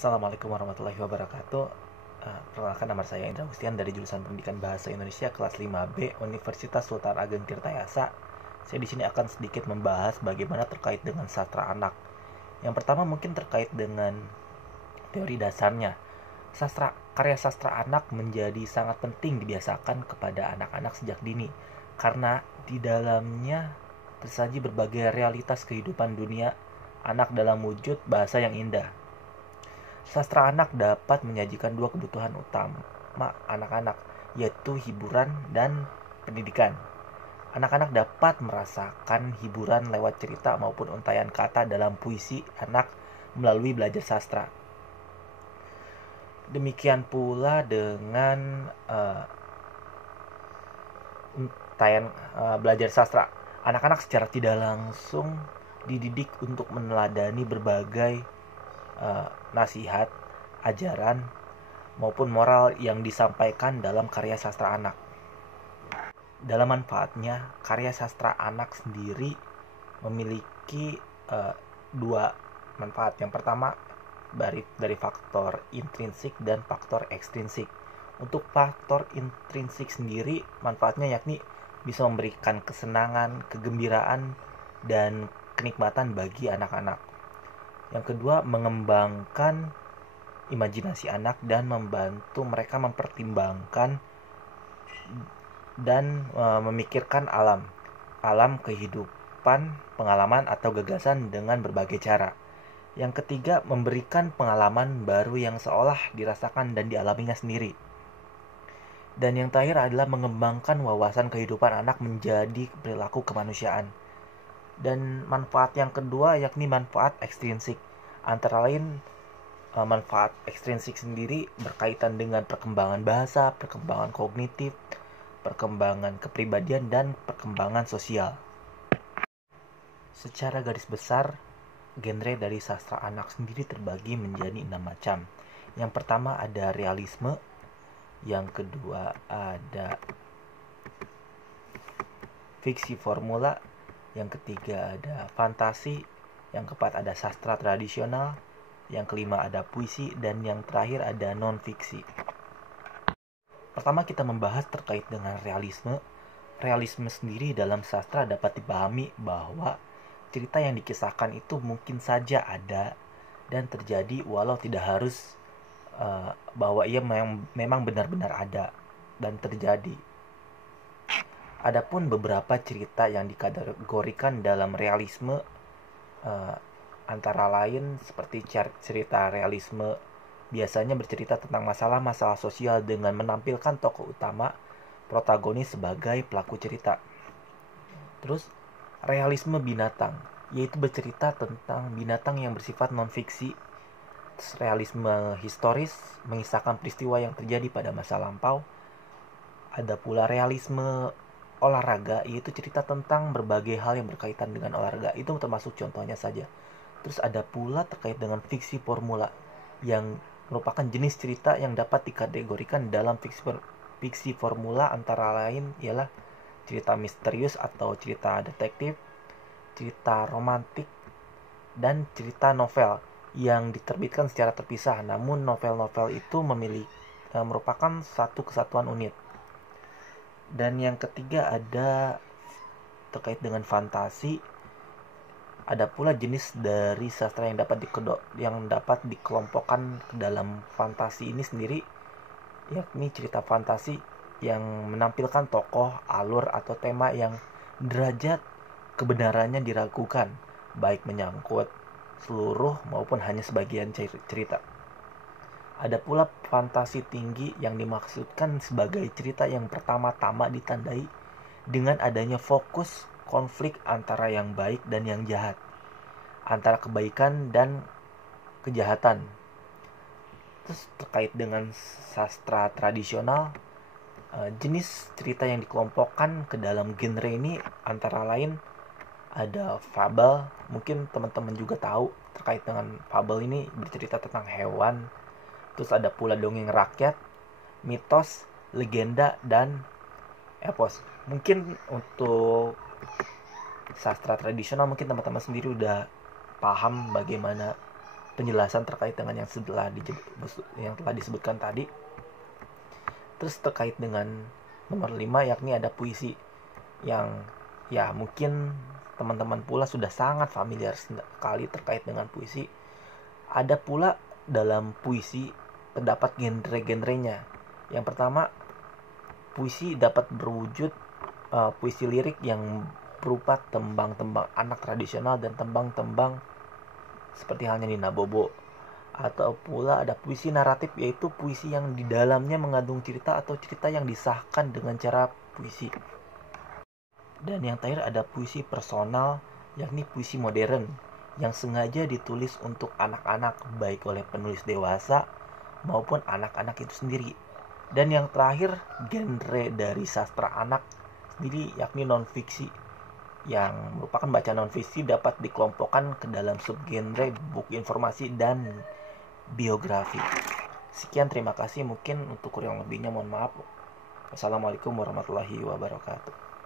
Assalamualaikum warahmatullahi wabarakatuh. Perkenalkan, nama saya Indra Gustian dari jurusan Pendidikan Bahasa Indonesia kelas 5B Universitas Sultan Ageng Tirtayasa. Saya di sini akan sedikit membahas bagaimana terkait dengan sastra anak. Yang pertama mungkin terkait dengan teori dasarnya. Karya sastra anak menjadi sangat penting dibiasakan kepada anak-anak sejak dini karena di dalamnya tersaji berbagai realitas kehidupan dunia anak dalam wujud bahasa yang indah. Sastra anak dapat menyajikan dua kebutuhan utama anak-anak, yaitu hiburan dan pendidikan. Anak-anak dapat merasakan hiburan lewat cerita maupun untaian kata dalam puisi anak melalui belajar sastra. Demikian pula dengan belajar sastra. Anak-anak secara tidak langsung dididik untuk meneladani berbagai nasihat, ajaran, maupun moral yang disampaikan dalam karya sastra anak. Dalam manfaatnya, karya sastra anak sendiri memiliki dua manfaat. Yang pertama dari faktor intrinsik dan faktor ekstrinsik. Untuk faktor intrinsik sendiri, manfaatnya yakni bisa memberikan kesenangan, kegembiraan, dan kenikmatan bagi anak-anak. Yang kedua, mengembangkan imajinasi anak dan membantu mereka mempertimbangkan dan memikirkan alam kehidupan, pengalaman atau gagasan dengan berbagai cara. Yang ketiga, memberikan pengalaman baru yang seolah dirasakan dan dialaminya sendiri. Dan yang terakhir adalah mengembangkan wawasan kehidupan anak menjadi perilaku kemanusiaan. Dan manfaat yang kedua yakni manfaat ekstrinsik. Antara lain, manfaat ekstrinsik sendiri berkaitan dengan perkembangan bahasa, perkembangan kognitif, perkembangan kepribadian, dan perkembangan sosial. Secara garis besar, genre dari sastra anak sendiri terbagi menjadi 6 macam. Yang pertama ada realisme, yang kedua ada fiksi formula, yang ketiga ada fantasi, yang keempat ada sastra tradisional, yang kelima ada puisi, dan yang terakhir ada non-fiksi. Pertama kita membahas terkait dengan realisme. Realisme sendiri dalam sastra dapat dipahami bahwa cerita yang dikisahkan itu mungkin saja ada dan terjadi walau tidak harus bahwa ia memang benar-benar ada dan terjadi. Adapun beberapa cerita yang dikategorikan dalam realisme antara lain seperti cerita realisme biasanya bercerita tentang masalah-masalah sosial dengan menampilkan tokoh utama protagonis sebagai pelaku cerita. Terus realisme binatang, yaitu bercerita tentang binatang yang bersifat non-fiksi. Realisme historis mengisahkan peristiwa yang terjadi pada masa lampau. Ada pula realisme olahraga, yaitu cerita tentang berbagai hal yang berkaitan dengan olahraga. Itu termasuk contohnya saja. Terus ada pula terkait dengan fiksi formula, yang merupakan jenis cerita yang dapat dikategorikan dalam fiksi formula, antara lain ialah cerita misterius atau cerita detektif, cerita romantik, dan cerita novel yang diterbitkan secara terpisah. Namun novel-novel itu merupakan satu kesatuan unit. Dan yang ketiga ada terkait dengan fantasi. Ada pula jenis dari sastra yang dapat dikelompokkan ke dalam fantasi ini sendiri, yakni cerita fantasi yang menampilkan tokoh, alur, atau tema yang derajat kebenarannya diragukan, baik menyangkut seluruh maupun hanya sebagian cerita. Ada pula fantasi tinggi yang dimaksudkan sebagai cerita yang pertama-tama ditandai dengan adanya fokus konflik antara yang baik dan yang jahat, antara kebaikan dan kejahatan. Terus terkait dengan sastra tradisional, jenis cerita yang dikelompokkan ke dalam genre ini antara lain ada fabel. Mungkin teman-teman juga tahu terkait dengan fabel ini bercerita tentang hewan. Terus ada pula dongeng rakyat, mitos, legenda, dan epos. Mungkin untuk sastra tradisional mungkin teman-teman sendiri udah paham bagaimana penjelasan terkait dengan yang telah disebutkan tadi. Terus terkait dengan nomor 5, yakni ada puisi, yang ya mungkin teman-teman pula sudah sangat familiar sekali terkait dengan puisi. Ada pula dalam puisi terdapat genre-genrenya. Yang pertama, puisi dapat berwujud puisi lirik yang berupa tembang-tembang anak tradisional dan tembang-tembang seperti halnya Nina Bobo. Atau pula ada puisi naratif, yaitu puisi yang di dalamnya mengandung cerita atau cerita yang disahkan dengan cara puisi. Dan yang terakhir ada puisi personal, yakni puisi modern yang sengaja ditulis untuk anak-anak, baik oleh penulis dewasa maupun anak-anak itu sendiri. Dan yang terakhir, genre dari sastra anak sendiri, yakni non-fiksi, yang merupakan bacaan non-fiksi dapat dikelompokkan ke dalam subgenre buku informasi dan biografi. Sekian, terima kasih. Mungkin untuk kurang lebihnya mohon maaf. Wassalamualaikum warahmatullahi wabarakatuh.